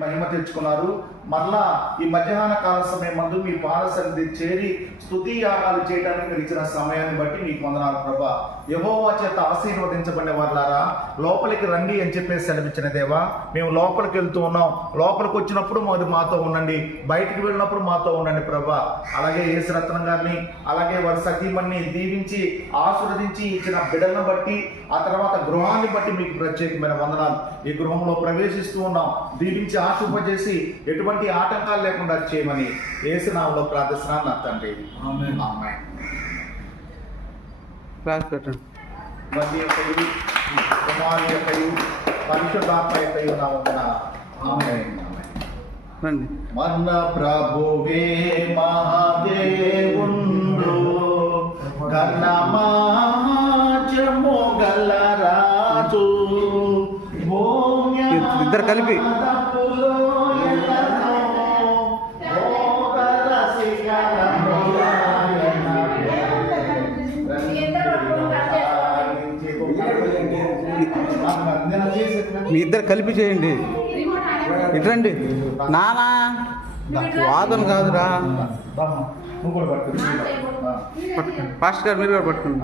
మహిమ తెచ్చుకున్నారు. మరలా ఈ మధ్యాహ్న కాల సమయం మందు మీ పాద సన్నిధి చేరి స్తుతి యాగాలు చేయడానికి మీరు ఇచ్చిన సమయాన్ని బట్టి మీకు వందనాలు ప్రభా. యెహోవా చేత ఆశీర్వదించబడిన వారులారా లోపలికి రండి అని చెప్పేసి సెలవిచ్చిన దేవా, మేము లోపలికి వెళ్తూ ఉన్నాం. లోపలికి వచ్చినప్పుడు మరి మాతో ఉండండి, బయటికి వెళ్ళినప్పుడు మాతో ఉండండి ప్రభా. అలాగే యేసురత్నం గారిని అలాగే వారి సతీమణిని దీవించి ఆశీర్వదించి ఇచ్చిన బిడ్డలను బట్టి ఆ తర్వాత గృహాన్ని బట్టి మీకు ప్రత్యేకమైన వందనాలు. ఈ గృహంలో ప్రవేశిస్తూ ఉన్నాం, దీవించి ఆశీర్వదించి ఎటువంటి ఆటంకాలు లేకుండా చేయమని యేసు నామములో ప్రార్థిస్తున్నాను నా తండ్రి. ఆమేన్. ఆమేన్. తండ్రి యొక్కయు కుమారుని యొక్కయు పరిశుద్ధాత్మ యొక్కయు నామమున ఆమేన్. ఆమేన్. మన ప్రభువే మహాదేవుండు ఘనమాచము గల రాజు ఇద్దరు కలిపి మీ ఇద్దరు కలిపి చేయండి. ఇట్రండి నానా, వాదన కాదురా. నువ్వు కూడా పట్టుకో. పాస్టర్ గారు మీరు కూడా పట్టుకోండి.